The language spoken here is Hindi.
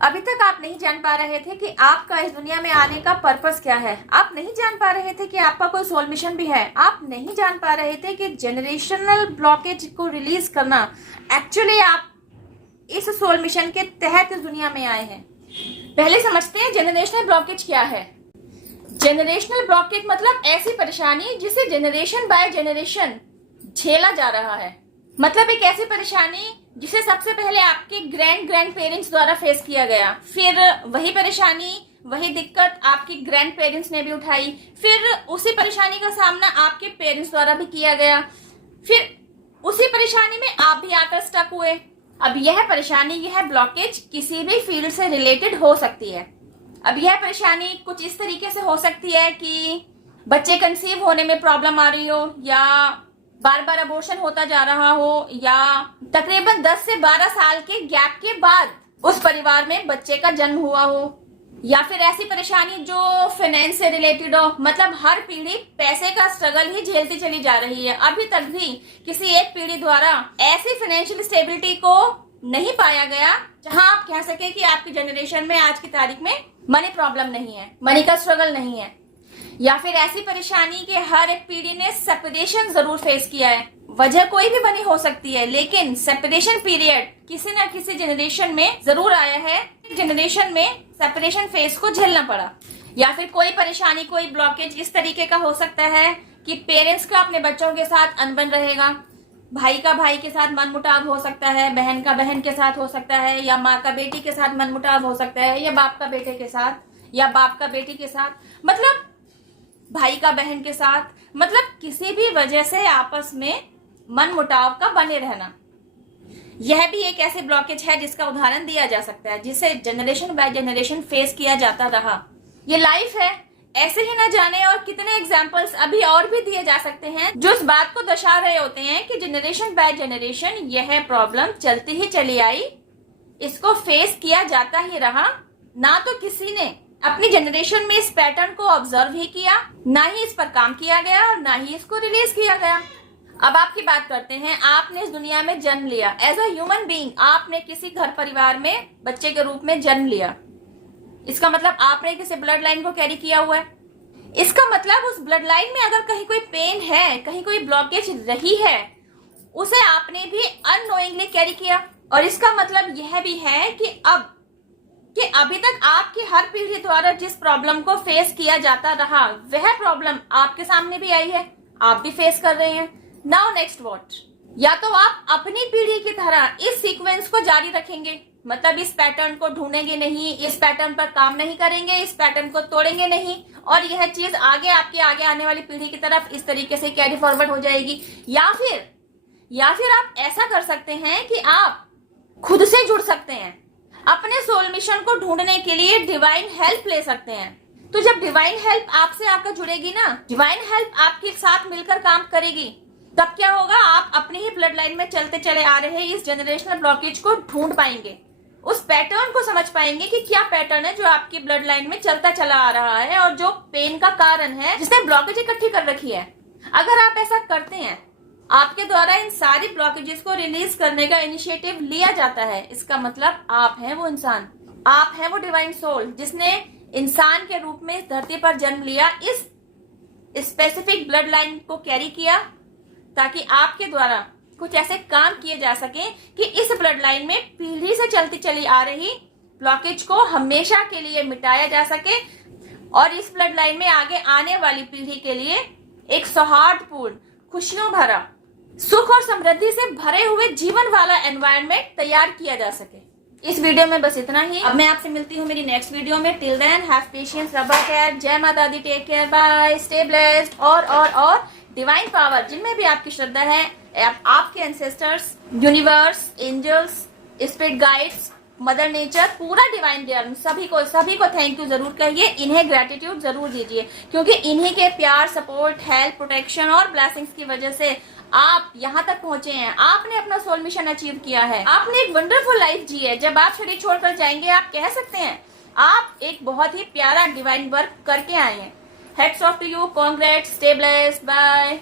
अभी तक आप नहीं जान पा रहे थे कि आपका इस दुनिया में आने का पर्पस क्या है। आप नहीं जान पा रहे थे कि आपका कोई सोल मिशन भी है। आप नहीं जान पा रहे थे कि जनरेशनल ब्लॉकेज को रिलीज करना, एक्चुअली आप इस सोल मिशन के तहत इस दुनिया में आए हैं। पहले समझते हैं जनरेशनल ब्लॉकेज क्या है। जनरेशनल ब्लॉकेज मतलब ऐसी परेशानी जिसे जनरेशन बाय जनरेशन झेला जा रहा है। मतलब एक ऐसी परेशानी जिसे सबसे पहले आपके ग्रैंड पेरेंट्स द्वारा फेस किया गया, फिर वही परेशानी वही दिक्कत आपके ग्रैंड पेरेंट्स ने भी उठाई, फिर उसी परेशानी का सामना आपके पेरेंट्स द्वारा भी किया गया, फिर उसी परेशानी में आप भी आकर स्टक हुए। अब यह परेशानी, यह ब्लॉकेज किसी भी फील्ड से रिलेटेड हो सकती है। अब यह परेशानी कुछ इस तरीके से हो सकती है कि बच्चे कंसीव होने में प्रॉब्लम आ रही हो, या बार बार अबॉर्शन होता जा रहा हो, या तकरीबन 10 से 12 साल के गैप के बाद उस परिवार में बच्चे का जन्म हुआ हो, या फिर ऐसी परेशानी जो फाइनेंस से रिलेटेड हो। मतलब हर पीढ़ी पैसे का स्ट्रगल ही झेलती चली जा रही है। अभी तक भी किसी एक पीढ़ी द्वारा ऐसी फाइनेंशियल स्टेबिलिटी को नहीं पाया गया जहां आप कह सके कि आपकी जनरेशन में आज की तारीख में मनी प्रॉब्लम नहीं है, मनी का स्ट्रगल नहीं है। या फिर ऐसी परेशानी कि हर एक पीढ़ी ने सेपरेशन जरूर फेस किया है। वजह कोई भी बनी हो सकती है, लेकिन सेपरेशन पीरियड किसी ना किसी जनरेशन में जरूर आया है। जनरेशन में सेपरेशन फेस को झेलना पड़ा। या फिर कोई परेशानी, कोई ब्लॉकेज इस तरीके का हो सकता है कि पेरेंट्स का अपने बच्चों के साथ अनबन रहेगा, भाई का भाई के साथ मनमुटाव हो सकता है, बहन का बहन के साथ हो सकता है, या माँ का बेटी के साथ मनमुटाव हो सकता है, या बाप का बेटे के साथ, या बाप का बेटी के साथ, मतलब भाई का बहन के साथ, मतलब किसी भी वजह से आपस में मनमुटाव का बने रहना। यह भी एक ऐसे ब्लॉकेज है जिसका उदाहरण दिया जा सकता है, जिसे जनरेशन बाय जनरेशन फेस किया जाता रहा। ये लाइफ है, ऐसे ही ना जाने और कितने एग्जाम्पल्स अभी और भी दिए जा सकते हैं जो इस बात को दर्शा रहे होते हैं कि जनरेशन बाय जनरेशन यह प्रॉब्लम चलती ही चली आई, इसको फेस किया जाता ही रहा। ना तो किसी ने अपनी जनरेशन में इस पैटर्न को ऑब्जर्व ही किया, ना ही इस पर काम किया गया, और ना ही इसको रिलीज किया गया। अब आपकी बात करते हैं। आपने इस दुनिया में जन्म लिया एज अ ह्यूमन बीइंग, आपने किसी घर परिवार में बच्चे के रूप में जन्म लिया। इसका मतलब आपने किसी ब्लड लाइन को कैरी किया हुआ है। इसका मतलब उस ब्लड लाइन में अगर कहीं कोई पेन है, कहीं कोई ब्लॉकेज रही है, उसे आपने भी अननोइंगली कैरी किया। और इसका मतलब यह भी है कि अभी तक आपकी हर पीढ़ी द्वारा जिस प्रॉब्लम को फेस किया जाता रहा, वह प्रॉब्लम आपके सामने भी आई है, आप भी फेस कर रहे हैं। Now next what? या तो आप अपनी पीढ़ी की तरह इस सीक्वेंस को जारी रखेंगे, मतलब इस पैटर्न को ढूंढेंगे नहीं, इस पैटर्न पर काम नहीं करेंगे, इस पैटर्न को तोड़ेंगे नहीं, और यह चीज आगे आने वाली पीढ़ी की तरफ इस तरीके से कैरी फॉरवर्ड हो जाएगी। या फिर आप ऐसा कर सकते हैं कि आप खुद से जुड़ सकते हैं, अपने सोल मिशन को ढूंढने के लिए डिवाइन हेल्प ले सकते हैं। तो जब डिवाइन हेल्प आपसे आकर जुड़ेगी ना, डिवाइन हेल्प आपके साथ मिलकर काम करेगी, तब क्या होगा? आप अपने ही ब्लड लाइन में चलते चले आ रहे इस जनरेशनल ब्लॉकेज को ढूंढ पाएंगे, उस पैटर्न को समझ पाएंगे कि क्या पैटर्न है जो आपकी ब्लड लाइन में चलता चला आ रहा है और जो पेन का कारण है, जिसने ब्लॉकेज इकट्ठी कर रखी है। अगर आप ऐसा करते हैं, आपके द्वारा इन सारी ब्लॉकेजेस को रिलीज करने का इनिशिएटिव लिया जाता है, इसका मतलब आप हैं वो इंसान, आप हैं वो डिवाइन सोल जिसने इंसान के रूप में इस धरती पर जन्म लिया, इस स्पेसिफिक ब्लड लाइन को कैरी किया, ताकि आपके द्वारा कुछ ऐसे काम किए जा सके कि इस ब्लड लाइन में पीढ़ी से चलती चली आ रही ब्लॉकेज को हमेशा के लिए मिटाया जा सके, और इस ब्लड लाइन में आगे आने वाली पीढ़ी के लिए एक सौहार्दपूर्ण, खुशियों भरा, सुख और समृद्धि से भरे हुए जीवन वाला एनवायरनमेंट तैयार किया जा सके। इस वीडियो में बस इतना ही। अब मैं आपसे मिलती हूँ मेरी नेक्स्ट वीडियो में। टिल देन हैव पेशेंस, रब्बा केयर, जय माता दी, take care, bye, stay blessed. और डिवाइन पावर जिनमें भी आपकी श्रद्धा है, आपके ancestors, universe, angels, spirit guides, mother nature, पूरा डिवाइन रियल्म, सभी को थैंक यू जरूर कहिए, इन्हें ग्रेटिट्यूड जरूर दीजिए, क्योंकि इन्हीं के प्यार, सपोर्ट, हेल्प, प्रोटेक्शन और ब्लेसिंग्स की वजह से आप यहाँ तक पहुंचे हैं। आपने अपना सोल मिशन अचीव किया है, आपने एक वंडरफुल लाइफ जी है। जब आप शरीर छोड़कर जाएंगे, आप कह सकते हैं आप एक बहुत ही प्यारा डिवाइन वर्क करके आए हैं। Heads off to you, congrats, stay blessed, bye.